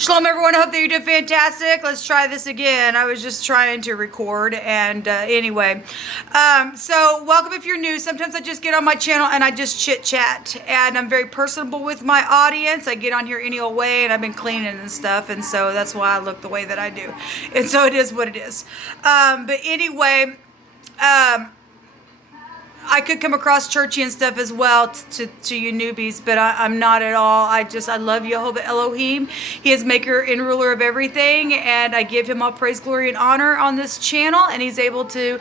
Shalom, everyone. I hope that you're doing fantastic. Let's try this again. I was just trying to record, and anyway. So welcome if you're new. Sometimes I just get on my channel and I just chit-chat, and I'm very personable with my audience. I get on here any old way, and I've been cleaning and stuff, and so that's why I look the way that I do. And so it is what it is. But anyway, I could come across churchy and stuff as well to you newbies, but I'm not at all. I love Jehovah Elohim. He is maker and ruler of everything, and I give him all praise, glory, and honor on this channel, and he's able to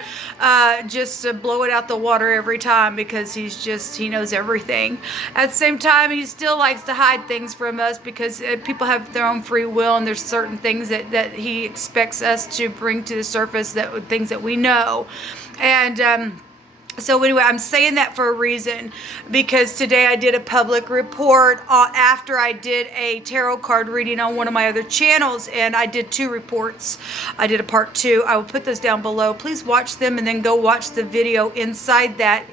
just blow it out the water every time because he knows everything. At the same time, he still likes to hide things from us because people have their own free will, and there's certain things that he expects us to bring to the surface, things that we know. And so anyway, I'm saying that for a reason, because today I did a public report after I did a tarot card reading on one of my other channels, and I did 2 reports. I did a part 2. I will put those down below. Please watch them and then go watch the video inside that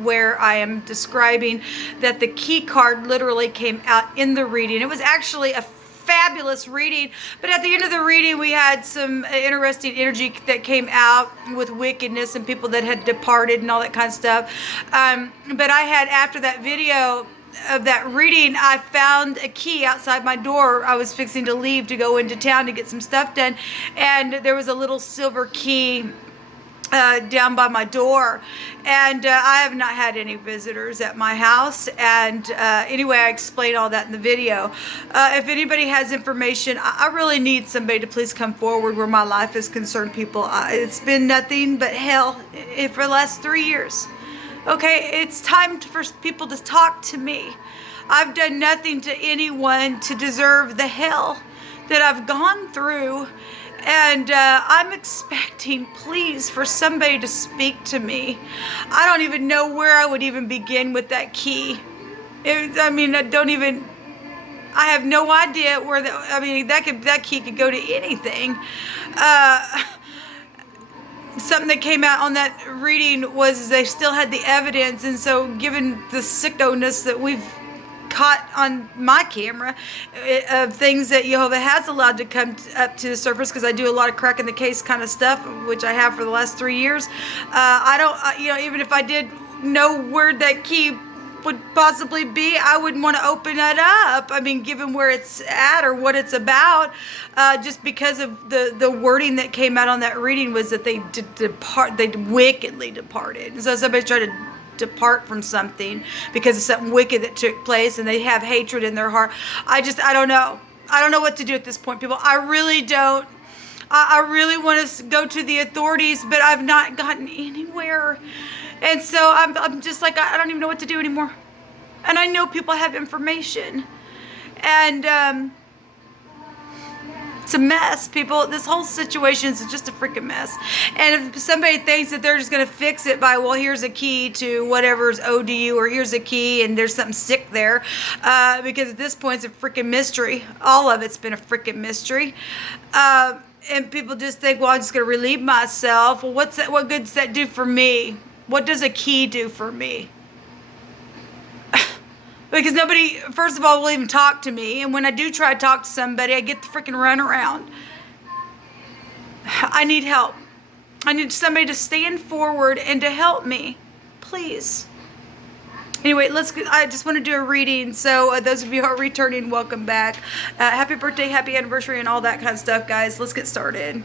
where I am describing that the key card literally came out in the reading. It was actually a fabulous reading, but at the end of the reading we had some interesting energy that came out with wickedness and people that had departed and all that kind of stuff. But I had, after that video of that reading, I found a key outside my door. I was fixing to leave to go into town to get some stuff done, and there was a little silver key down by my door, and I have not had any visitors at my house. And anyway, I explained all that in the video. If anybody has information, I really need somebody to please come forward where my life is concerned, people. It's been nothing but hell for the last 3 years. Okay, it's time for people to talk to me. I've done nothing to anyone to deserve the hell that I've gone through. And I'm expecting, please, for somebody to speak to me. I don't even know where I would even begin with that key. I have no idea where that key could go to anything. Something that came out on that reading was they still had the evidence, and so given the sickoness that we've caught on my camera of things that Jehovah has allowed to come up to the surface, because I do a lot of cracking the case kind of stuff, which I have for the last 3 years. Even if I did know where that key would possibly be, I wouldn't want to open that up. I mean, given where it's at or what it's about, just because of the wording that came out on that reading was that they wickedly departed. So somebody's trying to depart from something because of something wicked that took place, and they have hatred in their heart. I don't know what to do at this point, people. I really don't. I really want to go to the authorities, but I've not gotten anywhere, and so I'm just like, I don't even know what to do anymore. And I know people have information, and it's a mess, people. This whole situation is just a freaking mess. And if somebody thinks that they're just going to fix it by, well, here's a key to whatever's owed to you, or here's a key and there's something sick there, because at this point it's a freaking mystery. All of it's been a freaking mystery. And people just think, well, I'm just going to relieve myself. Well, what good does that do for me? What does a key do for me? Because nobody, first of all, will even talk to me. And when I do try to talk to somebody, I get the freaking runaround. I need help. I need somebody to stand forward and to help me. Please. Anyway, I just want to do a reading. So those of you who are returning, welcome back. Happy birthday, happy anniversary, and all that kind of stuff, guys. Let's get started.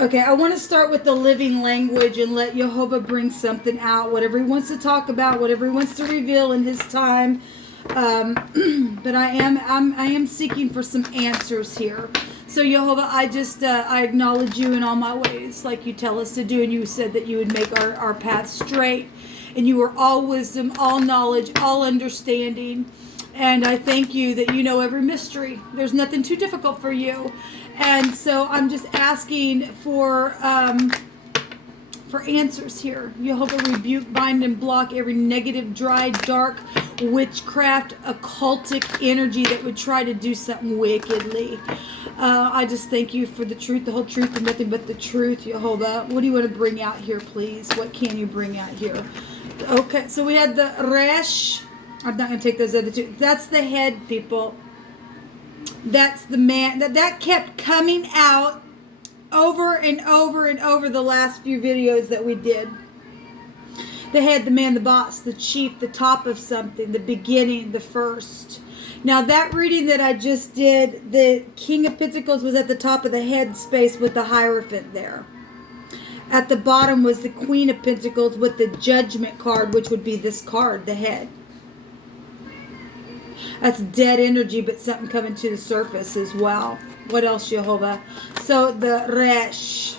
Okay, I want to start with the living language and let Jehovah bring something out, whatever he wants to talk about, whatever he wants to reveal in his time. But I am seeking for some answers here. So Jehovah, I acknowledge you in all my ways, like you tell us to do, and you said that you would make our path straight, and you are all wisdom, all knowledge, all understanding. And I thank you that you know every mystery. There's nothing too difficult for you. And so I'm just asking for answers here. Jehovah, rebuke, bind, and block every negative, dry, dark, witchcraft, occultic energy that would try to do something wickedly. I just thank you for the truth, the whole truth, and nothing but the truth, Jehovah. What do you want to bring out here, please? What can you bring out here? Okay, so we had the Resh. I'm not going to take those other two. That's the head, people. That's the man. That kept coming out over and over and over the last few videos that we did. The head, the man, the boss, the chief, the top of something, the beginning, the first. Now that reading that I just did, the King of Pentacles was at the top of the head space with the Hierophant there. At the bottom was the Queen of Pentacles with the Judgment card, which would be this card, the head. That's dead energy, but something coming to the surface as well. What else, Jehovah? So the Resh.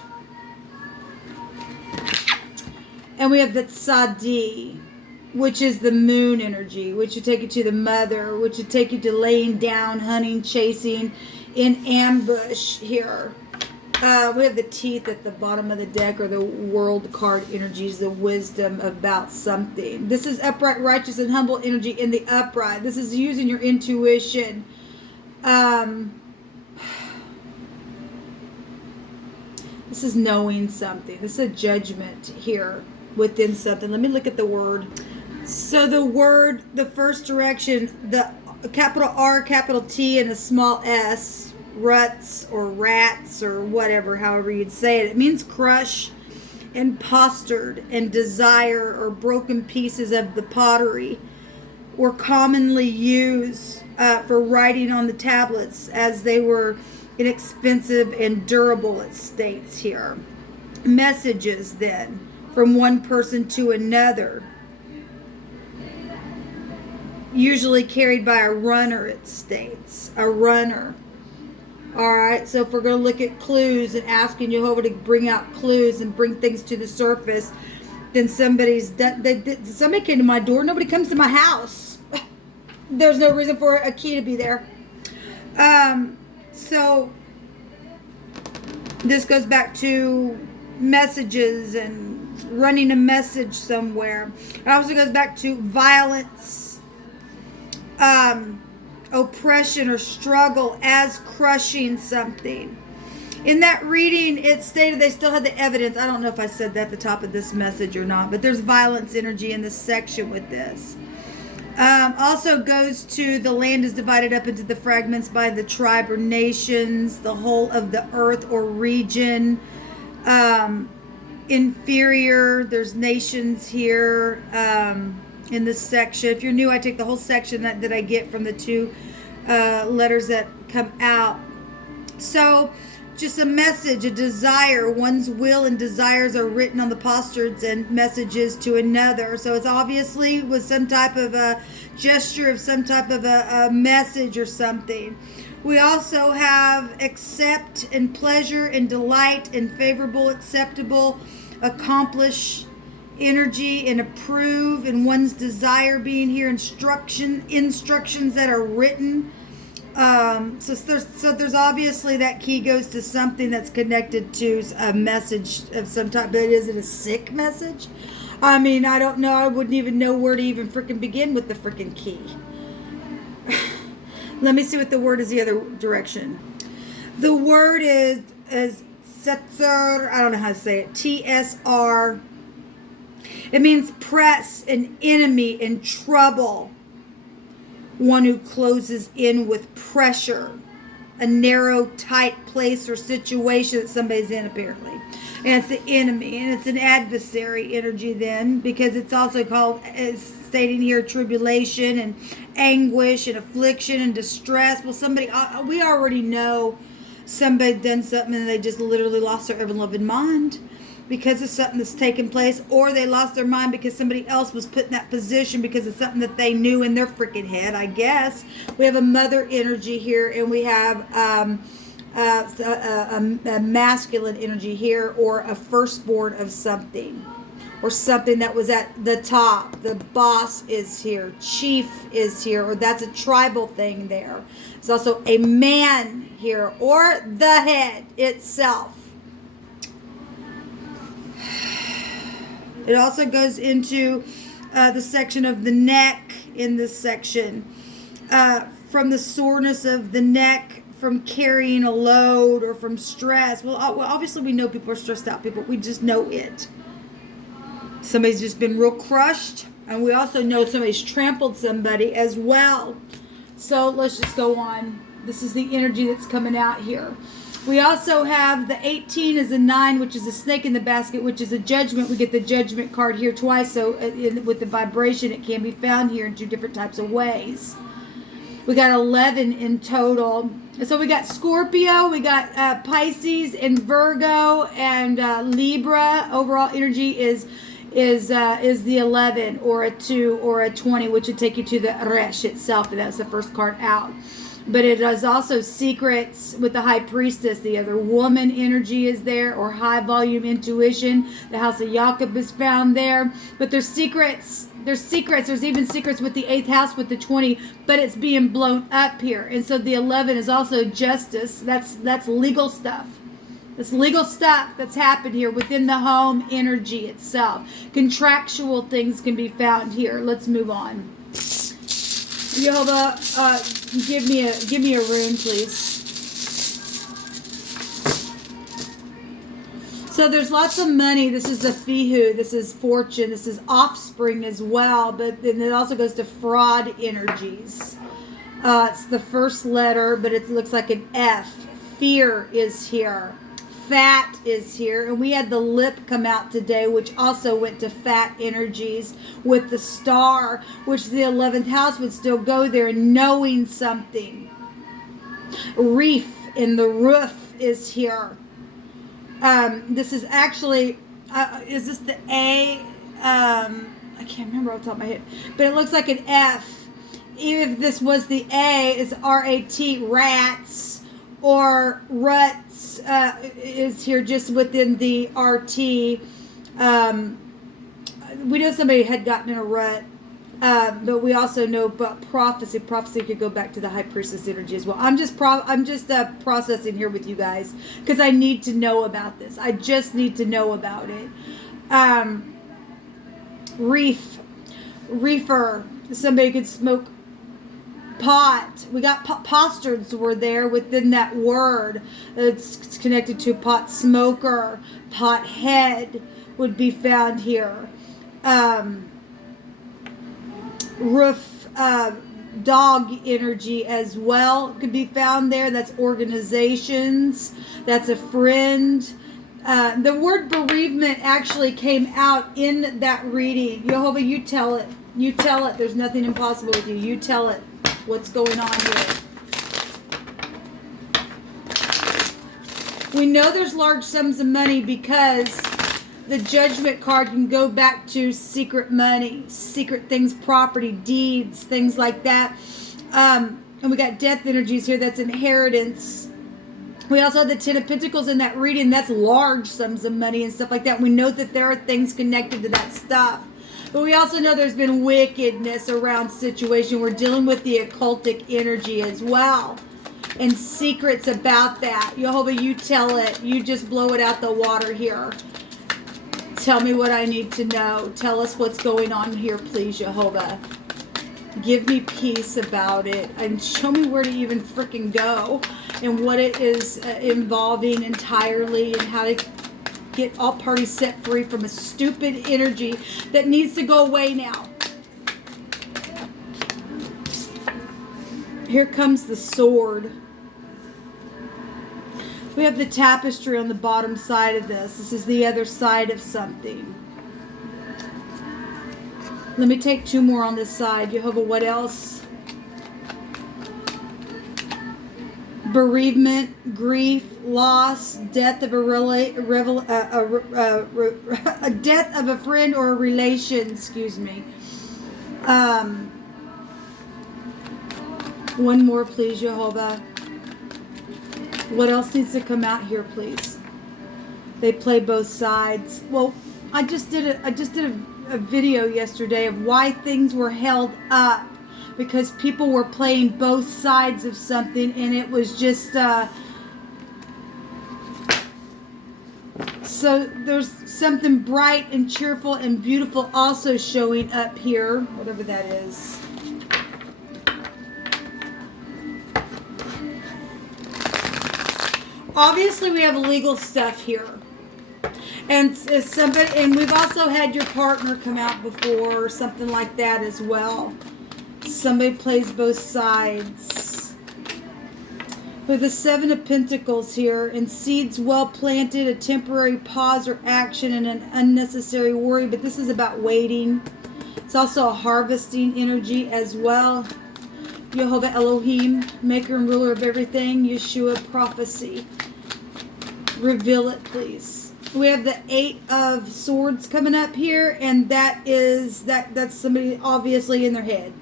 And we have the Tzadi, which is the moon energy, which would take you to the mother, which would take you to laying down, hunting, chasing, in ambush here. We have the teeth at the bottom of the deck, or the world card energies, the wisdom about something. This is upright, righteous, and humble energy in the upright. This is using your intuition. This is knowing something. This is a judgment here within something. Let me look at the word. So the word, the first direction, the capital R, capital T, and a small s, ruts or rats or whatever, however you'd say it. It means crush and postured, and desire or broken pieces of the pottery were commonly used for writing on the tablets, as they were inexpensive and durable, it states here. Messages then from one person to another, usually carried by a runner, it states. A runner. Alright, so if we're going to look at clues and asking Jehovah to bring out clues and bring things to the surface, then somebody came to my door. Nobody comes to my house. There's no reason for a key to be there. So this goes back to messages and running a message somewhere. It also goes back to violence, oppression or struggle as crushing something. In that reading, it stated they still had the evidence. I don't know if I said that at the top of this message or not, but there's violence energy in this section with this. Also goes to the land is divided up into the fragments by the tribe or nations, the whole of the earth or region. Inferior, there's nations here in this section. If you're new, I take the whole section that I get from the two letters that come out. So just a message, a desire. One's will and desires are written on the postures and messages to another. So it's obviously with some type of a gesture of some type of a message or something. We also have accept and pleasure and delight and favorable, acceptable, accomplish energy and approve, and one's desire being here, instructions that are written. So there's obviously that key goes to something that's connected to a message of some type. But is it a sick message? I mean, I don't know. I wouldn't even know where to even freaking begin with the freaking key. Let me see what the word is the other direction. The word is Setzer. I don't know how to say it. TSR. It means press, an enemy in trouble. One who closes in with pressure. A narrow, tight place or situation that somebody's in, apparently. And it's the enemy. And it's an adversary energy then, because it's also called, it's stating here, tribulation and anguish and affliction and distress. Well, somebody, we already know somebody done something and they just literally lost their ever-loving mind because of something that's taken place, or they lost their mind because somebody else was put in that position because of something that they knew in their freaking head, I guess. We have a mother energy here, and we have a masculine energy here, or a firstborn of something, or something that was at the top. The boss is here, chief is here, or that's a tribal thing there. There's also a man here, or the head itself. It also goes into the section of the neck in this section. From the soreness of the neck, from carrying a load, or from stress. Well, obviously we know people are stressed out people. We just know it. Somebody's just been real crushed. And we also know somebody's trampled somebody as well. So let's just go on. This is the energy that's coming out here. We also have the 18 is a 9, which is a snake in the basket, which is a judgment. We get the judgment card here twice, so with the vibration, it can be found here in 2 different types of ways. We got 11 in total. So we got Scorpio, we got Pisces and Virgo and Libra. Overall energy is the 11 or a 2 or a 20, which would take you to the Resh itself, and that's the first card out. But it is also secrets with the High Priestess. The other woman energy is there, or high volume intuition. The House of Jacob is found there. But there's secrets. There's secrets. There's even secrets with the 8th house with the 20, but it's being blown up here. And so the 11 is also justice. That's legal stuff. This legal stuff that's happened here within the home energy itself. Contractual things can be found here. Let's move on. Jehovah, give me a rune, please. So there's lots of money. This is the Fihu. This is fortune. This is offspring as well. But then it also goes to fraud energies. It's the first letter, but it looks like an F. Fear is here. Fat is here, and we had the lip come out today, which also went to fat energies with the star, which the 11th house would still go there, and knowing something. Reef in the roof is here. This is actually, is this the A? I can't remember off the top of my head, but it looks like an F. Even if this was the A, it's R-A-T, rats. Or ruts is here just within the RT. We know somebody had gotten in a rut, but we also know about prophecy. Prophecy could go back to the High Priestess energy as well. I'm just processing here with you guys because I need to know about this. I just need to know about it. Reefer. Somebody could smoke pot. We got postards were there within that word. It's connected to pot smoker. Pot head would be found here. Roof dog energy as well could be found there. That's organizations. That's a friend. The word bereavement actually came out in that reading. Jehovah, you tell it. You tell it. There's nothing impossible with you. You tell it. What's going on here? We know there's large sums of money because the judgment card can go back to secret money, secret things, property, deeds, things like that. And we got death energies here. That's inheritance. We also have the 10 of Pentacles in that reading. That's large sums of money and stuff like that. We know that there are things connected to that stuff. But we also know there's been wickedness around situation. We're dealing with the occultic energy as well. And secrets about that. Jehovah, you tell it. You just blow it out the water here. Tell me what I need to know. Tell us what's going on here, please, Jehovah. Give me peace about it. And show me where to even freaking go. And what it is involving entirely. And how to get all parties set free from a stupid energy that needs to go away now. Here comes the sword. We have the tapestry on the bottom side of this. This is the other side of something. Let me take 2 more on this side. Jehovah, what else? Bereavement, grief, loss, death of a death of a friend or a relation. Excuse me. One more, please, Jehovah. What else needs to come out here, please? They play both sides. Well, I just did a video yesterday of why things were held up. Because people were playing both sides of something, and it was just so there's something bright and cheerful and beautiful also showing up here, whatever that is. Obviously we have legal stuff here, and somebody, and we've also had your partner come out before or something like that as well. Somebody plays both sides. With the Seven of Pentacles here, and seeds well planted, a temporary pause or action, and an unnecessary worry. But this is about waiting. It's also a harvesting energy as well. Jehovah Elohim, maker and ruler of everything. Yeshua, prophecy. Reveal it, please. We have the Eight of Swords coming up here, and that's somebody obviously in their head.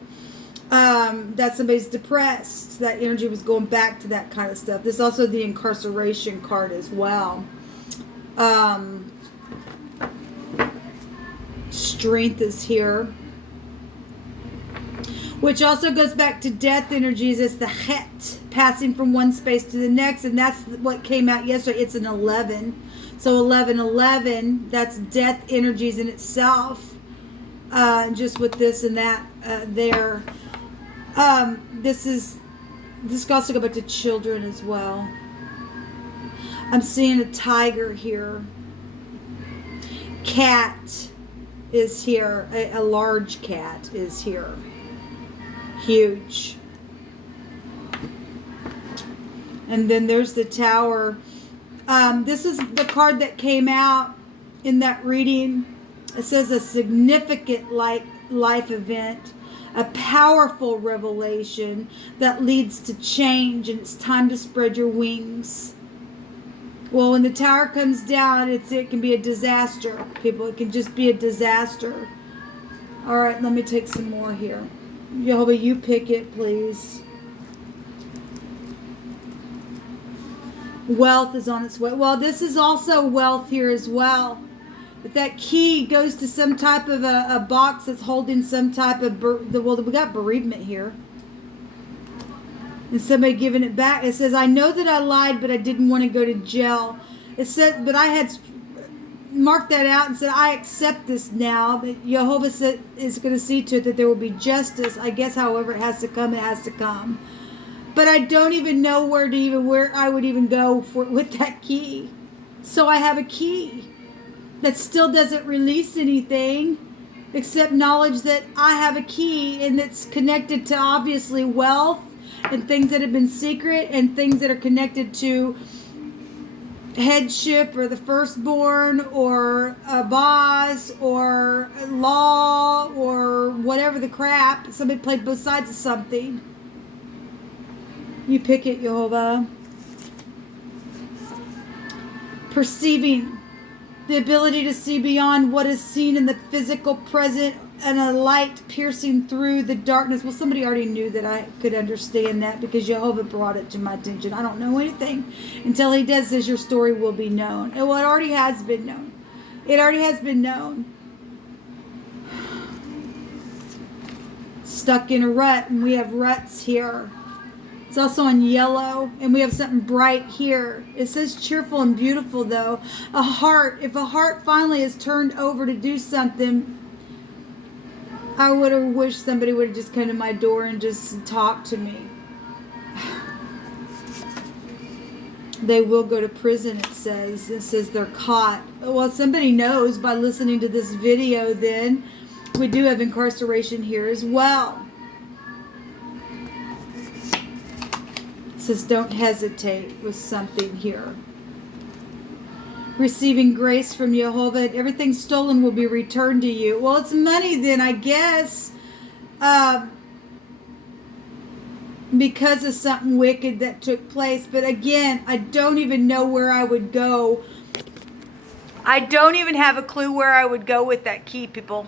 That somebody's depressed. That energy was going back to that kind of stuff. There's also the incarceration card as well. Strength is here. Which also goes back to death energies. It's the Het, passing from one space to the next. And that's what came out yesterday. It's an 11. So 1111, that's death energies in itself. Just with this and that there. This can also go back to children as well. I'm seeing a tiger here. Cat is here. A large cat is here. Huge. And then there's the Tower. This is the card that came out in that reading. It says a significant life event. A powerful revelation that leads to change, and it's time to spread your wings. Well, when the Tower comes down, it can be a disaster, people. It can just be a disaster. All right, let me take some more here. Jehovah, you pick it, please. Wealth is on its way. Well, this is also wealth here as well. But that key goes to some type of a box that's holding some type of, well, we got bereavement here. And somebody giving it back. It says, I know that I lied, but I didn't want to go to jail. It said, but I had marked that out and said, I accept this now. But Jehovah said, is going to see to it that there will be justice. I guess however it has to come, it has to come. But I don't even know where I would even go with that key. So I have a key that still doesn't release anything except knowledge that I have a key, and it's connected to obviously wealth and things that have been secret and things that are connected to headship or the firstborn or a boss or law or whatever the crap. Somebody played both sides of something. You pick it, Jehovah. Perceiving. The ability to see beyond what is seen in the physical present, and a light piercing through the darkness. Well, somebody already knew that I could understand that because Jehovah brought it to my attention. I don't know anything until he does says your story will be known. And well, it already has been known. It already has been known. Stuck in a rut, and we have ruts here. It's also on yellow, and we have something bright here. It says cheerful and beautiful, though. A heart. If a heart finally is turned over to do something, I would have wished somebody would have just come to my door and just talked to me. They will go to prison, it says. It says they're caught. Well, somebody knows by listening to this video, then. We do have incarceration here as well. It says don't hesitate with something here. Receiving grace from Jehovah. Everything stolen will be returned to you. Well, it's money then, I guess. Because of something wicked that took place. But again, I don't even know where I would go. I don't even have a clue where I would go with that key, people.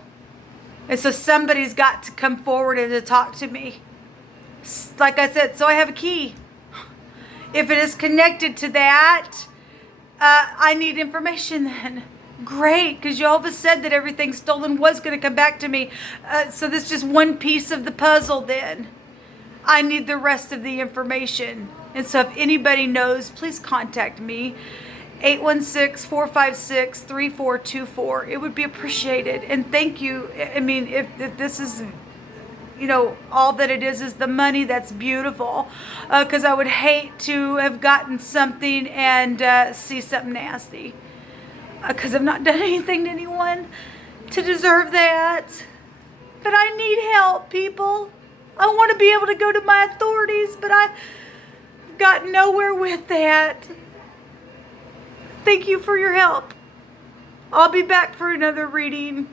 And so somebody's got to come forward and to talk to me. Like I said, so I have a key. If it is connected to that, I need information then. Great, because Jehovah said that everything stolen was going to come back to me. So this is just one piece of the puzzle then. I need the rest of the information. And so if anybody knows, please contact me. 816-456-3424. It would be appreciated. And thank you. I mean, if this is, you know, all that it is the money, that's beautiful. Because I would hate to have gotten something and see something nasty. Because I've not done anything to anyone to deserve that. But I need help, people. I want to be able to go to my authorities, but I've gotten nowhere with that. Thank you for your help. I'll be back for another reading.